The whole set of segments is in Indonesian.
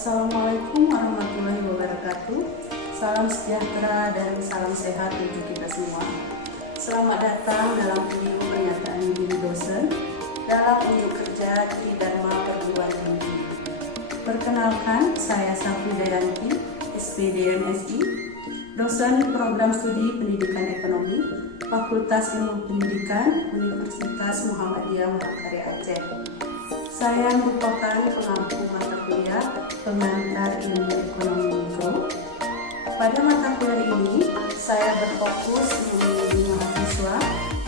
Assalamualaikum warahmatullahi wabarakatuh. Salam sejahtera dan salam sehat untuk kita semua. Selamat datang dalam video pernyataan diri dosen dalam unjuk kerja Tridharma Perguruan Tinggi. Perkenalkan, saya Safi Dayanti, SPD MSI, dosen program studi Pendidikan Ekonomi, Fakultas Ilmu Pendidikan, Universitas Muhammadiyah Makassar Aceh. Saya merupakan pengampu mata kuliah pengantar ilmu ekonomi mikro. Pada mata kuliah ini, saya berfokus membimbing mahasiswa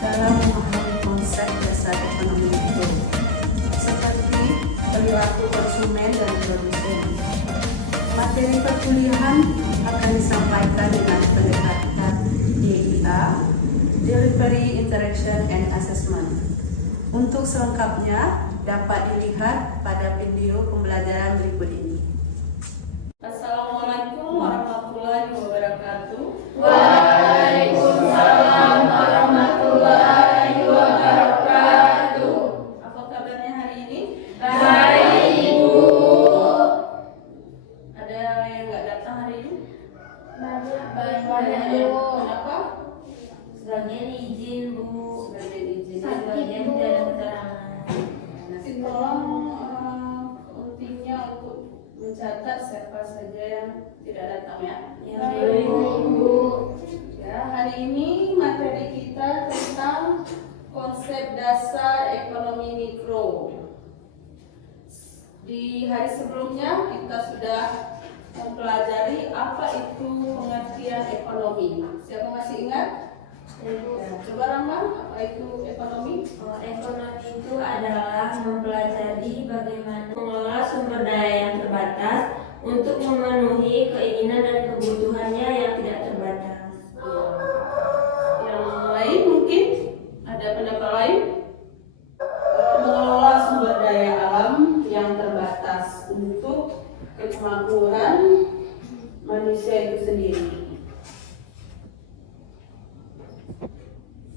dalam memahami konsep dasar ekonomi mikro, seperti perilaku konsumen dan produsen. Materi perkuliahan akan disampaikan dengan pendekatan DIA, Delivery, Interaction, and Assessment. Untuk selengkapnya dapat dilihat pada video pembelajaran berikut ini. Assalamualaikum warahmatullahi wabarakatuh. Waalaikumsalam warahmatullahi wabarakatuh. Apa kabarnya hari ini? Baik, Ibu. Ada yang nggak datang hari ini? Banyak, Bu. Kenapa? Sebagian izin, Bu. Sebagian izin. Sebagian tidak ada keterangan. Tolong pentingnya untuk mencatat siapa saja yang tidak datang ya. Baik, Bu. Ya, hari ini materi kita tentang konsep dasar ekonomi mikro. Di hari sebelumnya kita sudah mempelajari apa itu pengertian ekonomi. Siapa masih ingat? Coba Rama, apa itu ekonomi? Ekonomi itu adalah mempelajari bagaimana mengelola sumber daya yang terbatas untuk memenuhi keinginan dan kebutuhannya yang tidak terbatas. Yang lain mungkin ada pendapat lain? Mengelola sumber daya alam yang terbatas untuk kemakmuran manusia itu sendiri.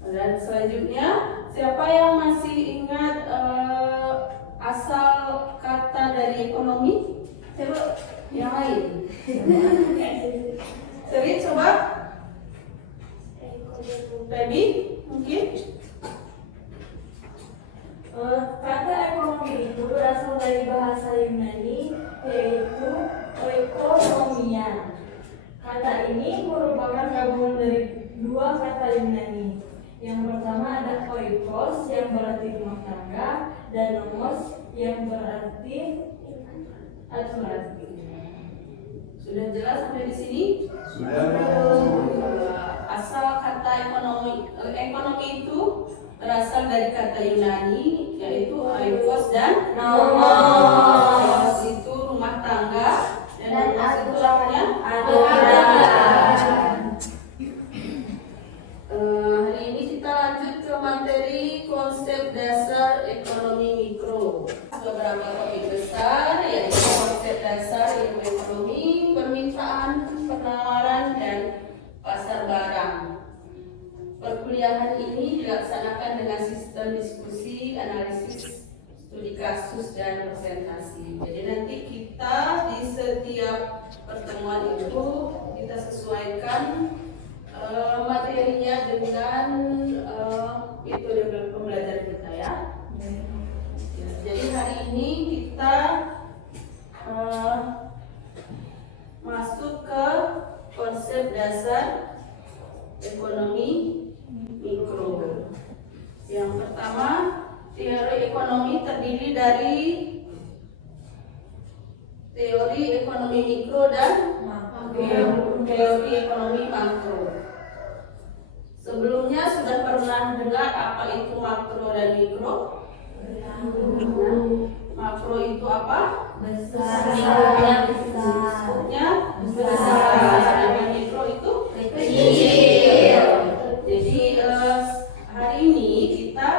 Dan selanjutnya, siapa yang masih ingat asal kata dari ekonomi? Coba yang lain. Seri, coba. Baby, mungkin. Kata ekonomi itu berasal dari bahasa Yunani, yaitu oikonomia. Kata ini merupakan gabungan dari dua kata Yunani. Yang pertama ada oikos yang berarti rumah tangga dan nomos yang berarti aturan. Sudah jelas sampai di sini? Sudah. Asal kata ekonomi itu berasal dari kata Yunani, yaitu oikos dan Nomos. Oikos itu rumah tangga dan nomos itu artinya Aturan. Hari ini kita lanjut ke materi konsep dasar ekonomi mikro. Beberapa topik besar yaitu konsep dasar ilmu ekonomi, permintaan, penawaran, dan pasar barang. Perkuliahan ini dilaksanakan dengan sistem diskusi, analisis, studi kasus, dan presentasi. Jadi nanti kita di setiap pertemuan itu kita sesuaikan materinya dengan metode pembelajaran kita ya. Jadi hari ini kita masuk ke konsep dasar ekonomi mikro. Yang pertama, teori ekonomi terdiri dari teori ekonomi mikro dan teori ekonomi makro. Sebelumnya sudah pernah dengar apa itu makro dan mikro? Makro itu apa? Besar. Lingkupnya besar. Dan mikro itu Kecil. Jadi hari ini kita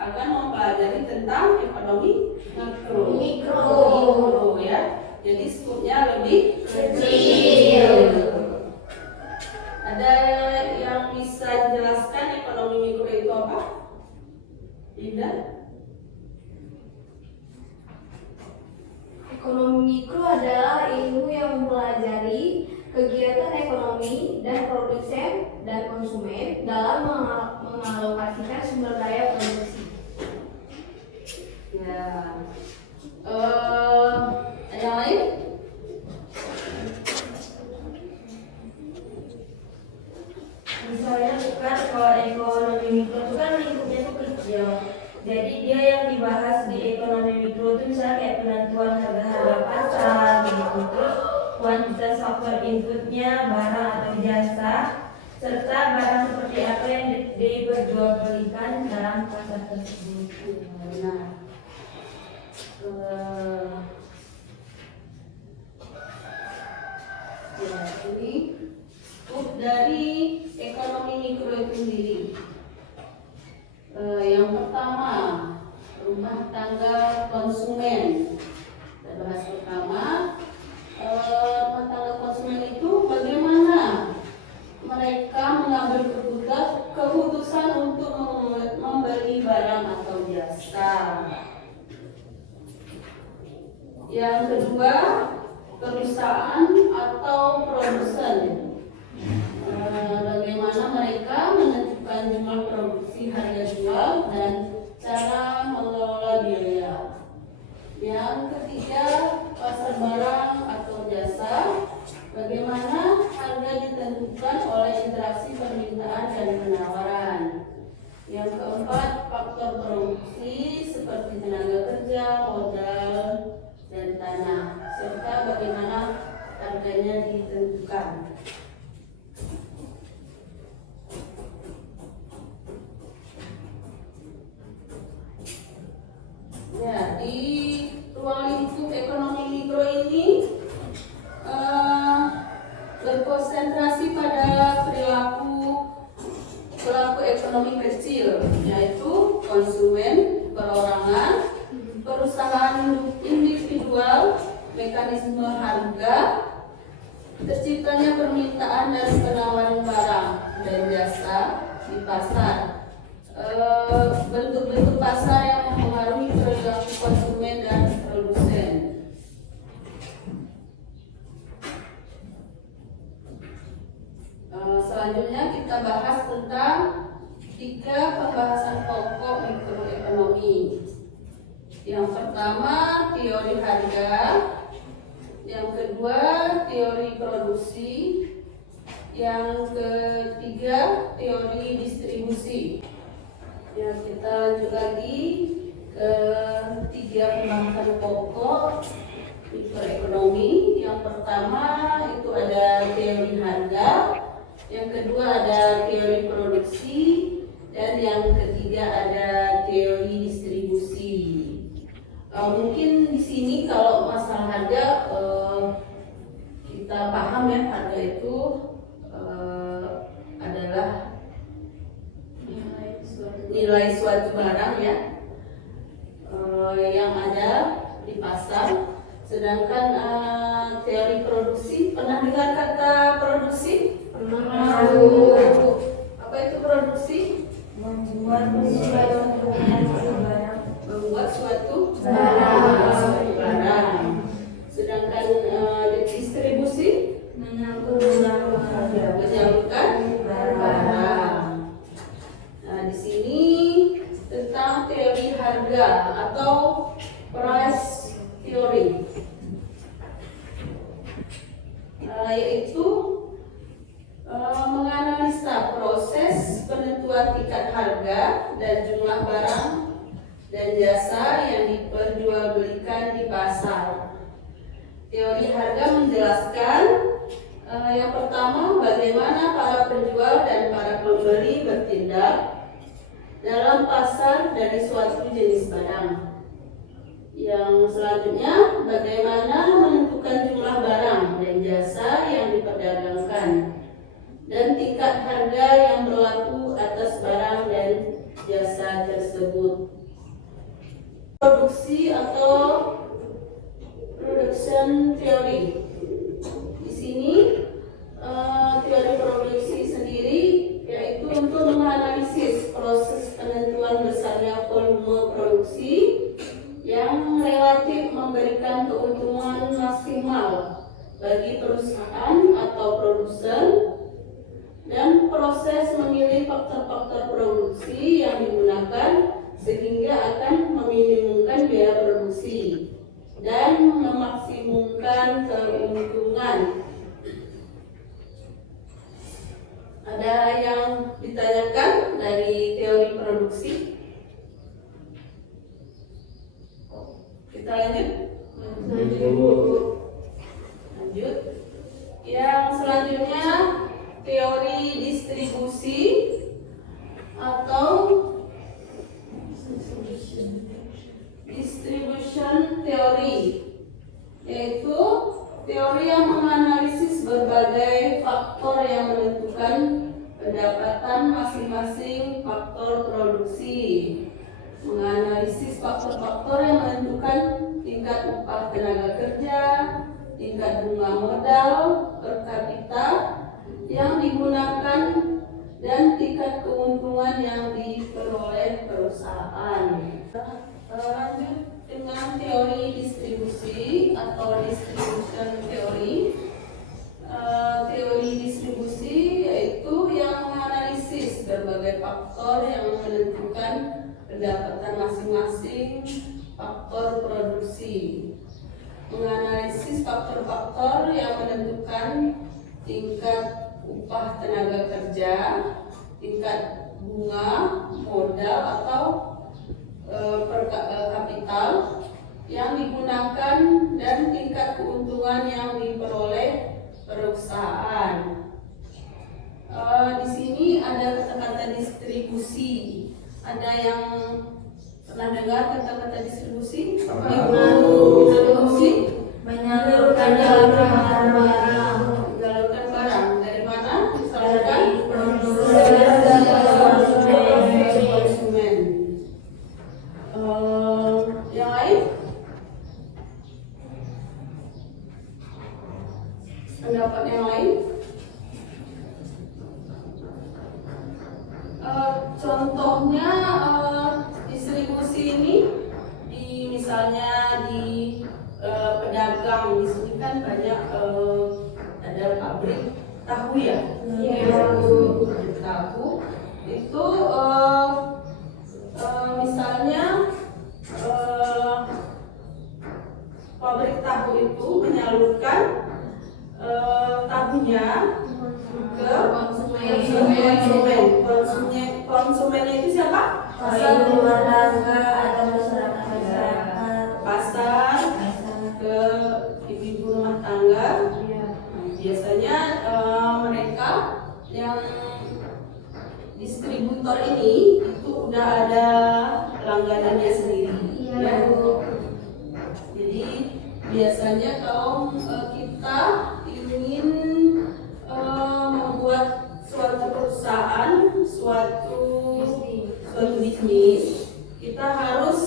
akan mempelajari tentang ekonomi mikro. Mikro ya. Jadi skupnya lebih Kecil. Ada yang bisa jelaskan ekonomi mikro itu apa? Linda? Ekonomi mikro adalah dan produsen dan konsumen dalam mengalokasikan sumber daya produksi. Ya. Yang lain? Misalnya kan kalau ekonomi mikro itu kan lingkupnya itu kecil. Jadi dia yang dibahas di ekonomi mikro itu misalnya kayak penentuan harga pasar gitu, terus kuantitas faktor inputnya barang atau jasa, serta barang seperti apa yang diperjualbelikan dalam pasar tersebut. Nah, ya, ini dari ekonomi mikro itu sendiri. Yang pertama, rumah tangga konsumen. Kita bahas pertama, rumah tangga konsumen itu bagaimana mereka mengambil keputusan untuk membeli barang atau jasa. Yang kedua, perusahaan atau produsen. Bagaimana mereka menentukan jumlah produksi, harga jual, dan cara mengelola biaya. Yang ketiga, pasar barang atau jasa. Bagaimana harga ditentukan oleh interaksi permintaan dan penawaran. Yang keempat, faktor produksi seperti tenaga kerja, modal, dan tanah, serta bagaimana harganya ditentukan. Ya, di ruang lingkup ekonomi mikro ini berkonsentrasi pada pelaku ekonomi kecil, yaitu konsumen, perorangan, perusahaan individual, mekanisme harga, terciptanya permintaan dan penawaran barang dan jasa di pasar, bentuk-bentuk pasar yang mempengaruhi perilaku konsumen dan produsen. Selanjutnya kita bahas tentang 3 pembahasan pokok mikroekonomi. Yang pertama, teori harga. Yang kedua, teori produksi. Yang ketiga, teori distribusi. Ya, kita lanjut lagi ke 3 pembahasan pokok mikroekonomi. Yang pertama itu ada teori harga. Yang kedua ada teori produksi, dan yang ketiga ada teori distribusi. Mungkin di sini kalau masalah harga kita paham ya, harga itu adalah nilai suatu barang ya, yang ada di pasar. Sedangkan teori produksi, pernah dengar kata produksi? Apa itu produksi? Membuat suatu barang. Membuat suatu barang. Sedangkan distribusi? Menyalurkan barang. Nah, di sini tentang teori harga atau price theory, yaitu menganalisa proses penentuan tingkat harga dan jumlah barang dan jasa yang diperjualbelikan di pasar. Teori harga menjelaskan yang pertama, bagaimana para penjual dan para pembeli bertindak dalam pasar dari suatu jenis barang. Yang selanjutnya, bagaimana menentukan jumlah barang dan jasa yang diperdagangkan dan tingkat harga yang berlaku atas barang dan jasa tersebut. Produksi atau production theory. Di sini teori produksi sendiri yaitu untuk menganalisis proses penentuan besarnya volume produksi yang relatif memberikan keuntungan maksimal bagi perusahaan atau produsen proses memilih faktor-faktor produksi yang digunakan sehingga akan meminimumkan biaya produksi dan memaksimumkan keuntungan. Ada yang ditanyakan dari teori produksi? Kita lanjut. Lanjut. Yang selanjutnya teori distribusi atau distribution theory, yaitu teori yang menganalisis berbagai faktor yang menentukan pendapatan masing-masing faktor produksi, menganalisis faktor-faktor yang menentukan tingkat upah tenaga kerja, tingkat bunga modal per kapita yang digunakan, dan tingkat keuntungan yang diperoleh perusahaan. Lanjut dengan teori distribusi atau distribution theory. Teori distribusi yaitu yang menganalisis berbagai faktor yang menentukan pendapatan masing-masing faktor produksi, menganalisis faktor-faktor yang menentukan tingkat upah tenaga kerja, tingkat bunga modal atau kapital yang digunakan, dan tingkat keuntungan yang diperoleh perusahaan. Di sini ada kata-kata distribusi. Ada yang pernah dengar kata-kata distribusi? Distribusi Menyalurkan barang. menyalurkan barang dari mana? Disalurkan konsumen. Yang lain? Pendapat yang lain? Contohnya distribusi ini misalnya di pedagang. Di sini kan banyak ada pabrik tahu ya. Pabrik tahu itu misalnya pabrik tahu itu menyalurkan tahunya ke konsumennya itu siapa? Pasar rumah tangga atau masyarakat. Pasar, ke ibu-ibu rumah tangga. Biasanya mereka yang distributor ini itu udah ada langganannya sendiri. Ya. Jadi biasanya kalau kita ingin membuat suatu perusahaan, suatu bisnis, kita harus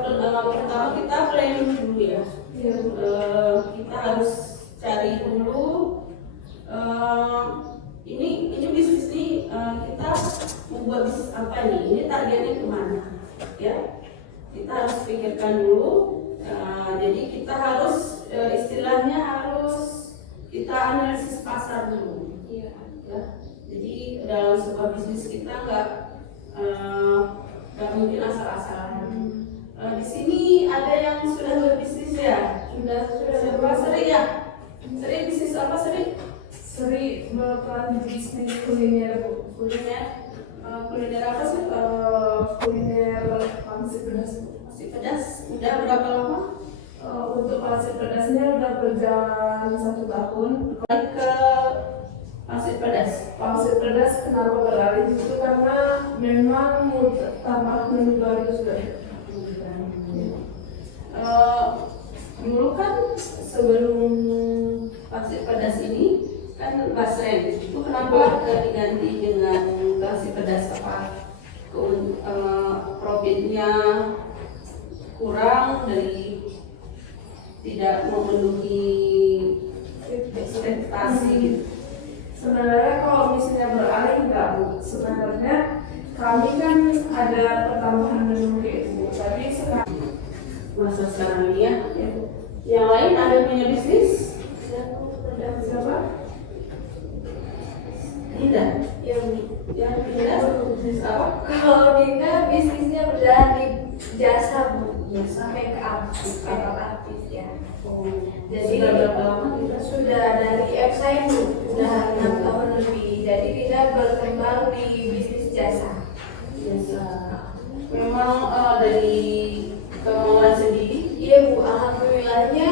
pertama kita planning dulu ya. Kita harus cari dulu ini bisnis ini kita membuat bisnis apa nih? Ini targetnya kemana? Ya, kita harus pikirkan dulu. Jadi kita harus istilahnya harus kita analisis pasar dulu. Ya. Jadi dalam sebuah bisnis kita nggak mungkin asal-asalan. Di sini ada yang sudah berbisnis ya? Sudah. Siapa Seri ya? Seri bisnis apa Seri? Seri melakukan bisnis kuliner, Bu. Kuliner apa sih? Kuliner pangsit pedas, Bu. Pangsit pedas. Udah berapa lama? Untuk pangsit pedasnya udah berjalan 1 tahun. Balik ke pangsit pedas. Pangsit pedas kenapa beralih itu karena memang tambah menu baru sudah. Dulu kan sebelum pangsit pedas ini kan basreng. Itu kenapa diganti dengan pangsit pedas? Apa profitnya kurang dari tidak memenuhi ekspektasi gitu? Sebenarnya kalau misalnya beralih enggak, Bu. Sebenarnya kami kan ada pertambahan menu itu. Tapi sekarang Masa sekarang ini ya. Yang lain ada punya bisnis? siapa? Ini Dinda? Yang Dinda bisnis apa? Kalau Dinda bisnisnya berjalan di jasa Bu, Jasa. make up artis ya. Oh, Jadi sudah berapa lama Dinda? sudah dari saya sudah 6 tahun lebih. Jadi Dinda berkembang di bisnis jasa. Jasa. Memang dari kemauan sendiri. Iya Bu, alhamdulillahnya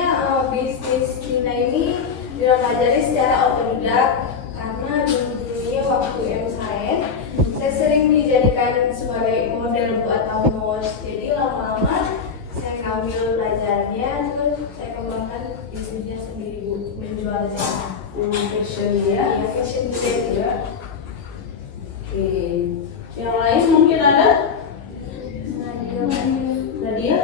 bisnis Dinda ini dipelajari secara otodidak karena dulunya waktu saya sering dijadikan sebagai model Bu atau mos. Jadi lama-lama saya ngambil belajarnya terus saya kembangkan bisnisnya sendiri Bu, menjual jasa. Fashion ya. Ya, fashion design Ya. Oke. Yang lain mungkin ada? Nadia?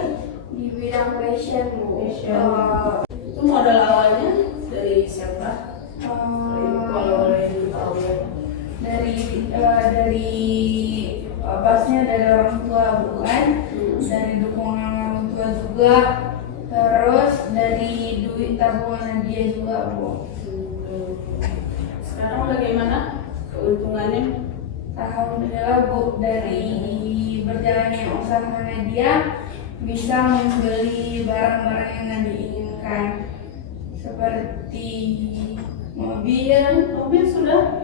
di bidang fashion Bu. Fashion. Itu modal awalnya dari siapa? Kalau boleh tahu ya. dari pasnya dari orang tua bukan, dari dukungan orang tua juga, terus dari duit tabungan dia juga Bu. Sekarang bagaimana keuntungannya? Alhamdulillah Bu, dari berjalannya usaha Nadia bisa membeli barang-barang yang diinginkan seperti mobil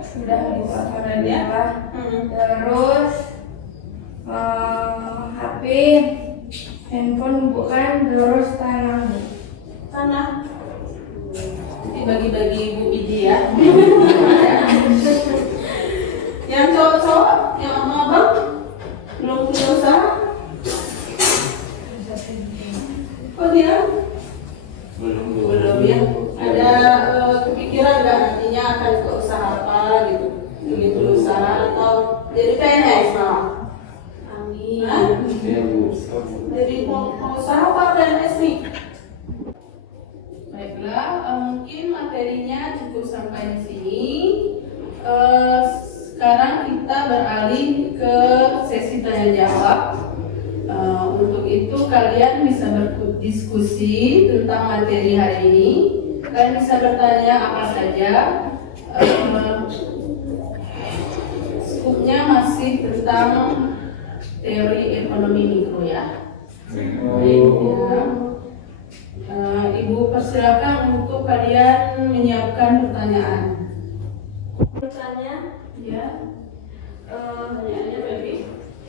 Sudah Bu, alhamdulillah. Terus HP, handphone bukan, terus tanah Bu. tanah. Nanti bagi-bagi Ibu Idi ya. Yang cowok-cowok, yang abang belum punya usaha. Oh dia? Belum ya. Ada kepikiran nggak nantinya akan ke usaha apa gitu? Begitu usaha atau jadi PNS malah? Amin. Hah? Jadi pengusaha apa PNS nih? Baiklah, mungkin materinya cukup sampai di sini. Sekarang kita beralih ke sesi tanya jawab. Untuk itu kalian bisa berdiskusi tentang materi hari ini. Kalian bisa bertanya apa saja. Skupnya masih tentang teori ekonomi mikro ya. Baik, ya. Ibu persilakan untuk kalian menyiapkan pertanyaan. Bertanya, Ya, pertanyaannya berarti.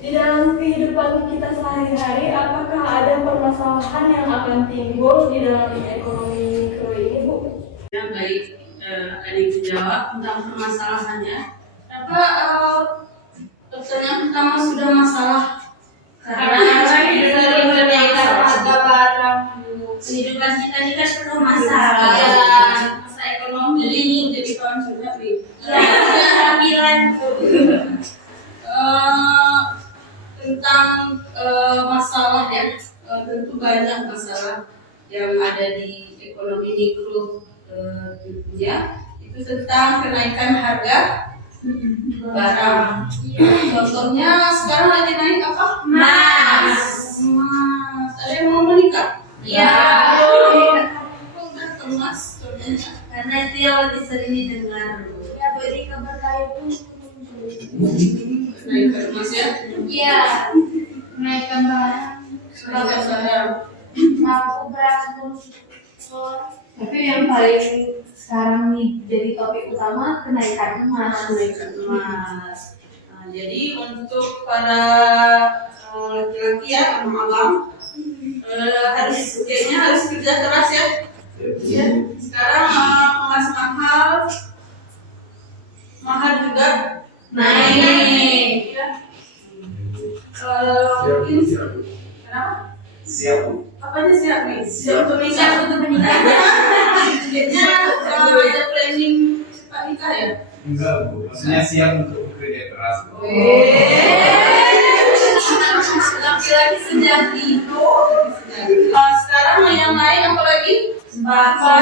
di dalam kehidupan kita sehari-hari, apakah ada permasalahan yang akan timbul di dalam ekonomi mikro ini, Bu? Ya, baik, akan ibu jawab tentang permasalahannya. Apa pertanyaan pertama sudah masalah? Karena kita sering menaikkan harga barang. Kehidupan kita ini kan penuh masalah. Masa ekonomi ini jadi tahun sudah nih. Tampilan tentang masalah ya, tentu banyak masalah yang ada di ekonomi mikro ya. Itu tentang kenaikan harga barang. Contohnya sekarang lagi naik apa? Mas. Ada yang mau menikah? Iya. Emas contohnya. Karena itu yang lebih sering didengar. Ya, beri kabar lain pun. Naikkan emas ya. Iya. Naikkan barang. Naikkan barang. Lampu beras pun. Tapi yang paling sekarang nih jadi topik utama kenaikan emas. Kenaikan emas. Nah, jadi untuk para laki-laki ya, abang-abang kayaknya harus kerja keras ya. Ya. Sekarang emas mahal juga naik. Ya. Mungkin kenapa? Siap. Apanya siap nih? Siap untuk nikah. Siap untuk menikah. Kayaknya ada planning cepat nikah ya? Enggak, Bu. Maksudnya siap untuk bekerja keras. Laki-laki sejati. Sekarang yang lain apa lagi? Sembako.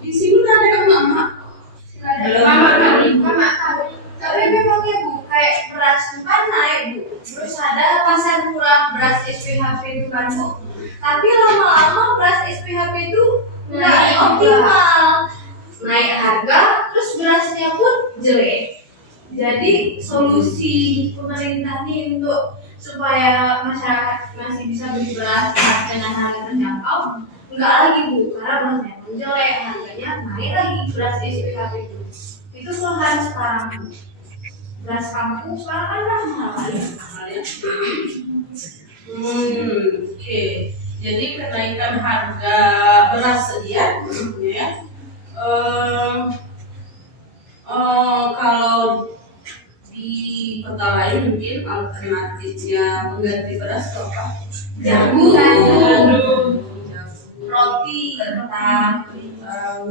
Di sini udah ada emak-emak. Tapi memangnya Bu, kayak beras itu kan naik Bu. Terus ada pasar murah beras SPHP itu kan Bu. Tapi lama-lama beras SPHP itu nggak optimal. Naik harga Jadi solusi pemerintah ini untuk supaya masyarakat masih bisa beli beras dengan harga terjangkau, enggak lagi Bu, karena berasnya menjelek, harganya naik lagi beras SPKP itu keluhan sekarang Bu. Beras kampung sekarang kan mahal lagi. Oke. Jadi kenaikan harga beras ya. Kalau di kota lain mungkin alternatifnya pengganti beras apa? Jagung, roti, kentang.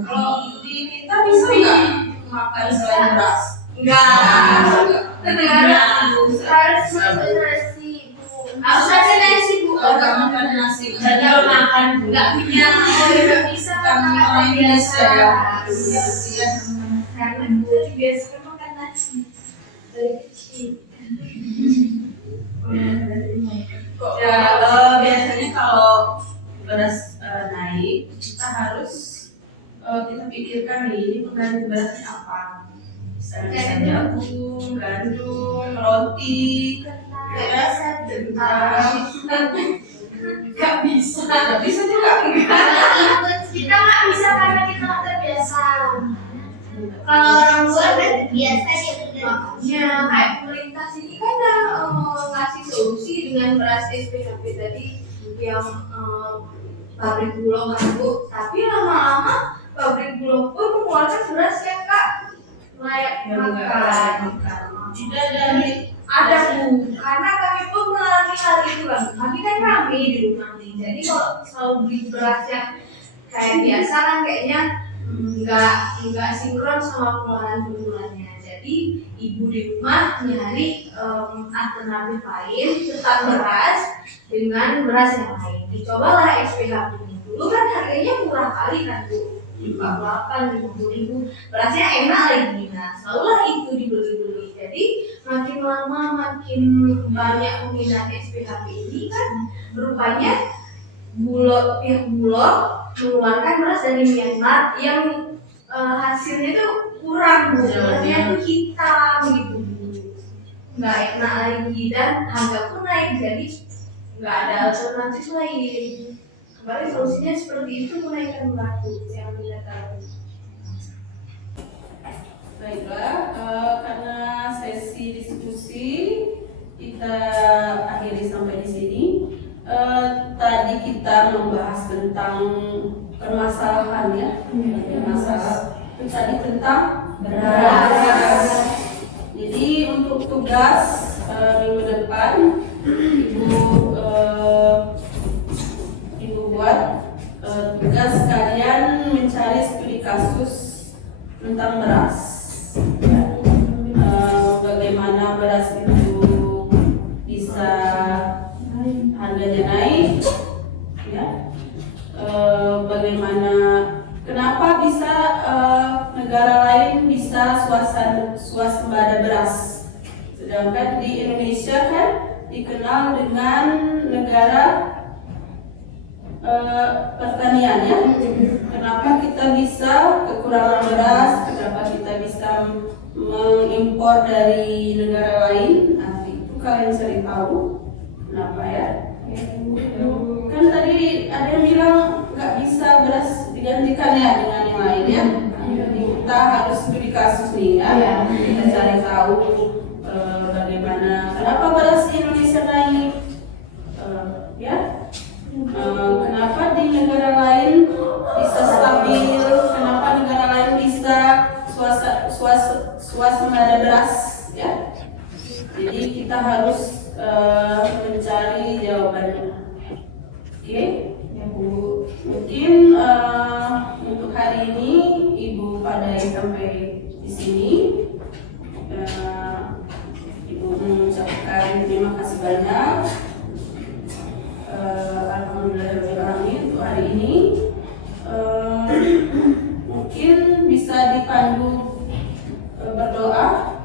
Kalau di kita bisa nggak makan selain beras? Enggak. Negara harus nasi Bu. Harus ada nasi Bu. Kalau nggak makan nasi, Kalau makan nggak punya, nggak bisa kami makan orang Indonesia ya. Iya. Karena kita biasa makan nasi dari kecil. Ya, biasanya kalau beras naik, kita harus kita pikirkan nih, ini pengganti berasnya apa? Bisa jagung, gandum, roti, beras, kentang. Gak bisa juga enggak. Kita nggak bisa karena kita nggak terbiasa. Kalau orang luar kan biasa dia makanya kayak pemerintah sini kan ngasih solusi dengan beras SPKP tadi yang pabrik Bulog kan Bu, tapi lama-lama pabrik Bulog pun mengeluarkan beras yang Kak layak makan. Tidak dari Ada Bu, karena kami pun mengalami hal itu kan. Kami kan rame di rumah nih. Jadi kalau selalu beli beras yang kayak biasa kan kayaknya nggak sinkron sama pengeluaran. Jadi ibu di rumah nyari alternatif lain tentang beras dengan beras yang lain. Dicobalah SPKP ini. Dulu kan harganya murah kali kan Bu. 48, 50.000, berasnya enak lagi. Nah, selalulah itu dibeli-beli. Jadi makin lama makin banyak peminat SPKP ini kan rupanya pihak Bulog mengeluarkan beras dari Myanmar yang hasilnya itu kurang, warnanya itu hitam gitu, nggak enak lagi dan harga pun naik, jadi nggak ada alternatif lain. Kemarin solusinya seperti itu, menaikkan baku yang tidak tahu. Baiklah, karena sesi diskusi kita akhiri sampai di sini. Tadi kita membahas tentang permasalahan ya, masalah tadi tentang beras. Jadi untuk tugas minggu depan ibu buat tugas kalian mencari studi kasus tentang beras. Bagaimana beras itu bisa harganya naik, ya. Bagaimana, kenapa bisa negara lain bisa swasembada beras, sedangkan di Indonesia kan dikenal dengan negara pertanian ya. Kenapa kita bisa kekurangan beras? Kenapa kita bisa mengimpor dari negara lain? Nah, itu kalian cari tahu. Kenapa ya? Kan tadi ada yang bilang nggak bisa beras digantikan ya dengan yang lain ya. Jadi kita harus studi kasus nih ya. Kita cari tahu bagaimana kenapa beras di Indonesia naik, ya. Kenapa di negara lain bisa stabil, kenapa negara lain bisa swasembada beras ya. Jadi kita harus mencari jawabannya. Oke, ya Bu. Mungkin untuk hari ini Ibu Padai sampai di sini. Ibu mengucapkan terima kasih banyak. Alhamdulillahirrahmanirrahim untuk hari ini. Mungkin bisa dipandu berdoa.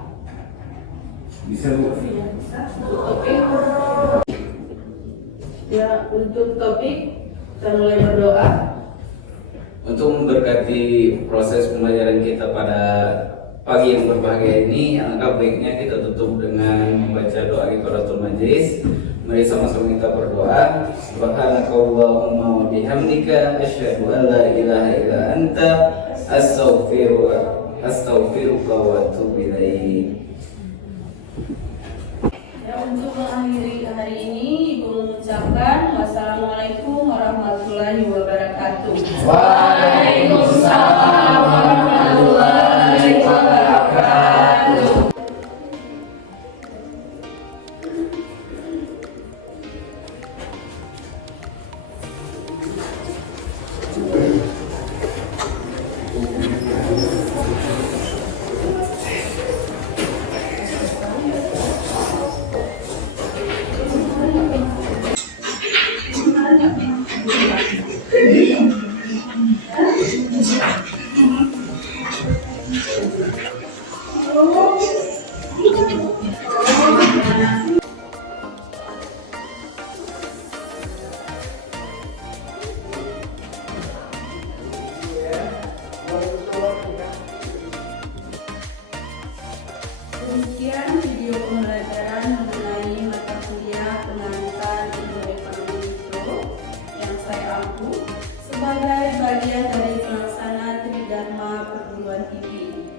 Bisa Bu. Ya, bisa. Untuk topik. Ya, untuk topik kita mulai berdoa. Untuk memberkati proses pembelajaran kita pada pagi yang berbahagia ini, alangkah baiknya kita tutup dengan membaca doa Kifaratul Majlis. Mari sama-sama kita berdoa. Subhanakallahumma wa bihamdika asyhadu an la ilaha illa anta astaghfiruka wa atubu ilaik. Ya, untuk mengakhiri hari ini, Ibu mengucapkan wassalamualaikum warahmatullahi wabarakatuh. Waalaikumsalam warahmatullahi wabarakatuh. Demikian video pembelajaran mengenai mata kuliah pengantar ilmu ekonomi mikro yang saya ampu sebagai bagian dari pelaksana Tridharma Perguruan Tinggi.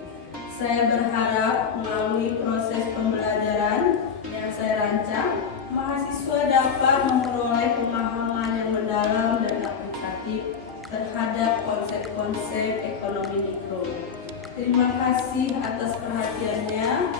Saya berharap melalui proses pembelajaran yang saya rancang, mahasiswa dapat memperoleh pemahaman yang mendalam dan aplikatif terhadap konsep-konsep ekonomi mikro. Terima kasih atas perhatiannya.